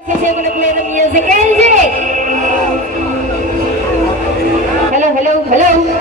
Music engine. Hello, hello, hello.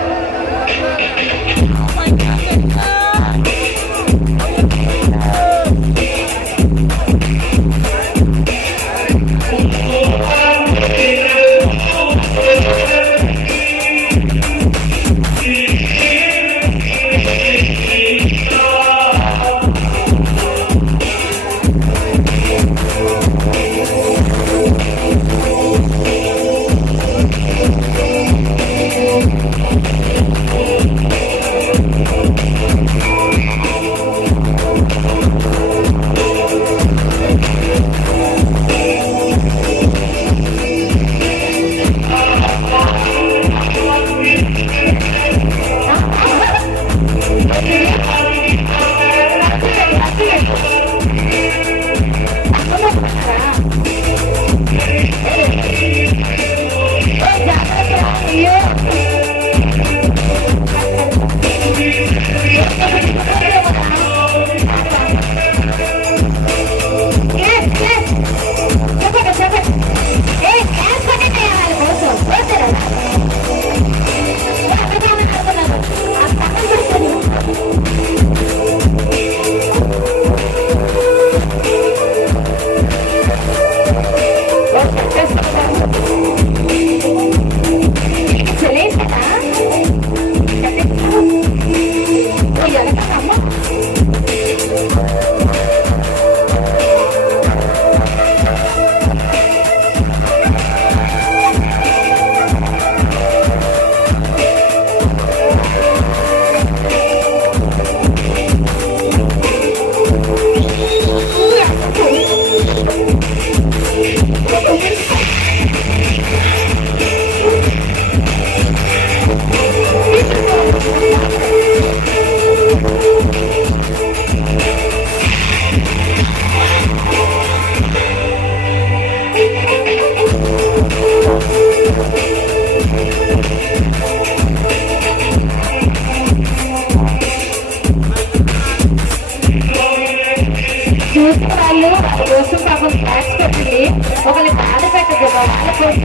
చూసిన వాళ్ళు కోసం పాపం ట్యాక్స్ పెట్టండి ఒకరిని బాధ పెట్టదు వాళ్ళ కోసం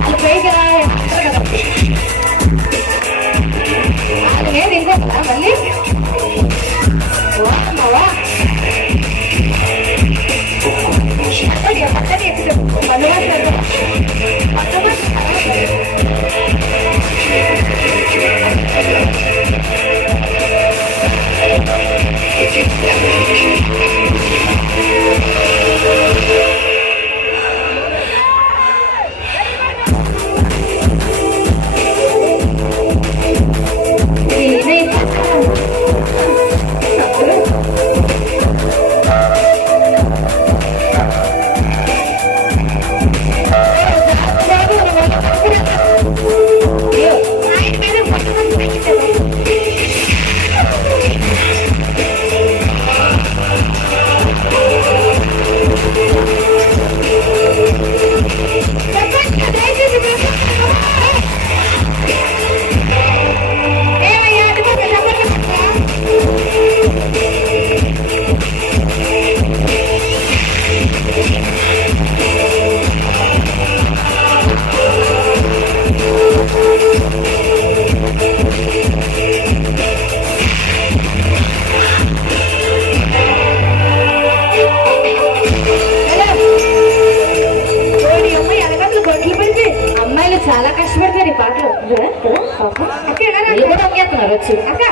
వాళ్ళ పైకి కదా వాళ్ళు లేదు ఇంకొక మళ్ళీ చాలా కష్టపడతారు ఈ పాటలు అక్క వచ్చి అక్క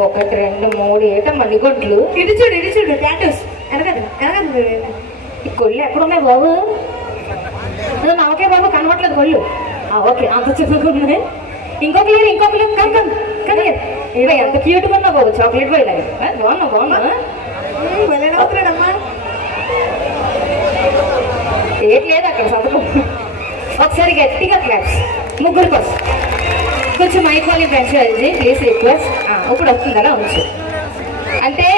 1 2 3 ఏట మణిగొడ్లు ఇటు చూడు టాటూస్ ఎనగదు ఈ కొళ్ళు ఎక్కడున్నాయి బాబు నమ్మకే బాబు కనబట్లేదు కొళ్ళు ఓకే అంత చెప్పుకున్నాయి ఇంకొకరు కానీ ఇవే ఎంత క్యూట్గా ఉన్నా బాబు చాక్లెట్ బాయ్ లాగా బాగున్నా వెళ్ళడమ్మా ఏట్ లేదు అక్కడ చదువు ఒకసారి గట్టిగా క్లాప్స్ ముగ్గురు కోసం కొంచెం మైక్ వాల్యూమ్ పెంచాలి ప్లీజ్ రిక్వెస్ట్ ఇప్పుడు వస్తుంది అలా ఉంచు అంటే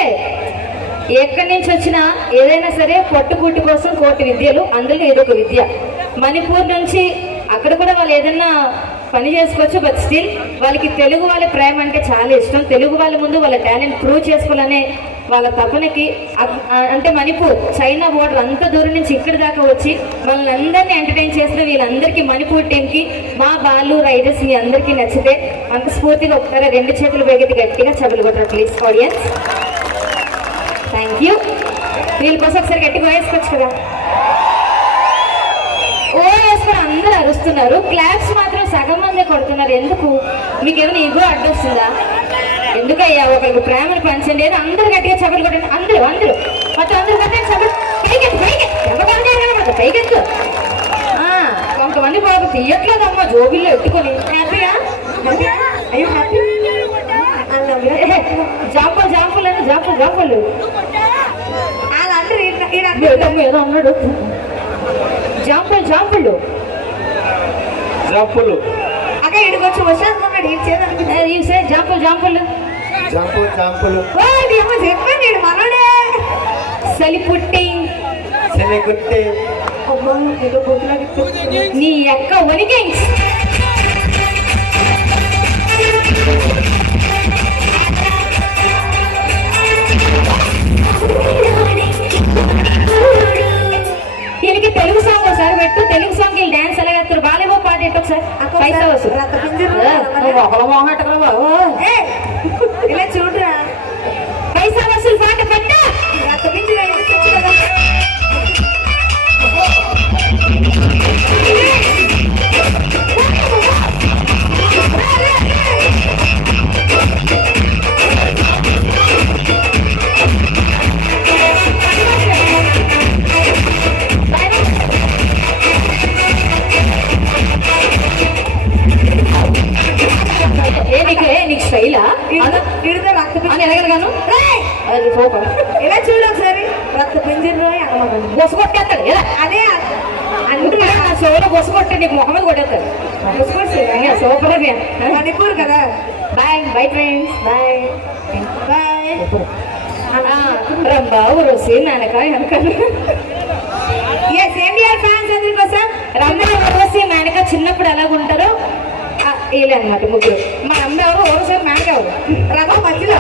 ఎక్కడి నుంచి వచ్చినా ఏదైనా సరే పొట్టుపుట్టు కోసం కోటి విద్యలు అందులో ఏదో ఒక విద్య మణిపూర్ నుంచి అక్కడ కూడా వాళ్ళు ఏదైనా పని చేసుకోవచ్చు బట్ స్టిల్ వాళ్ళకి తెలుగు వాళ్ళ ప్రేమ అంటే చాలా ఇష్టం తెలుగు వాళ్ళ ముందు వాళ్ళ టాలెంట్ ప్రూవ్ చేసుకోవాలనే వాళ్ళ తపనకి అంటే మణిపూర్ చైనా బోర్డర్ అంత దూరం నుంచి ఇక్కడి దాకా వచ్చి వాళ్ళని అందరినీ ఎంటర్టైన్ చేసిన వీళ్ళందరికీ మణిపూర్ టీంకి మా బాలు రైడర్స్ మీ అందరికీ నచ్చితే మనకు స్ఫూర్తిగా ఒకసారి 2 చేతులు వేగేది గట్టిగా చదువులు కొట్టారు ప్లీజ్ ఆడియన్స్. Thank you. వీళ్ళ కోసం ఒకసారి గట్టిగా వేసుకోవచ్చు కదా. ఓ వేసుకొని అందరూ అరుస్తున్నారు, క్లాప్స్ మాత్రం సగం మందే కొడుతున్నారు. ఎందుకు? మీకు ఏమైనా ఈగో అడ్డొస్తుందా? ఎందుకయ్యా ఒకరికి ప్రేమను పంచండి ఏదో అందరూ గట్టిగా చప్పలు కొట్టండి. అందరూ అందరూ మొత్తం అందరూ కొట్టండి చప్పలు. పైకెత్తు పైకెత్తు ఎవరు పైకెత్తు. కొంతమంది బాబు తీయట్లేదమ్మా జోబిల్లో ఎట్టుకొని. హ్యాపీయా? అయ్యో హ్యాపీ. జాంపలు జాంపలు అంటే జాంపలు జాంపలు ఏదో అన్నాడు. జాంపలు జాంపలు జాంపులు అక్క ఇడికొచ్చి వచ్చాడు జాంపులు జాంపులు జాంపులు జాంపులు చెప్పాను నేను మనోడే సలిపుట్టి సెలెగుట్టి నీ అక్క వనికి వీళ్ళకి తెలుగు సాంగ్ ఒకసారి పెట్టు. తెలుగు సాంగ్ వీళ్ళు డాన్స్ ఎలా వేస్తారు? బాలేవో పాట ఏంటి ఒకసారి పైసా వస్తుంది ఇలా చూడరా పైసా వసూలు పాట పెట్ట నీకు స్టైలా ఎలాగను ఇలా చూడు ఒకసారి రక్త పింజరు బొస కొట్టేస్తాడు ఇలా అదే అంటే నా షోలో బొస కొట్టే నీకు ముఖం మీద కొట్టేస్తాడు. సూపర్ మణిపూర్ కదా. Bye bye friends bye bye. Rambabu రోసి నానకాయ అనుకోను ఫ్యాన్స్ అందరి కోసం రంబాబు రోసి నానక చిన్నప్పుడు ఎలాగుంటారో వీళ్ళే అనమాట ముగ్గురు. మా అమ్మ ఎవరు ఓరసేపు మేనక ఎవరు రథం మధ్యలో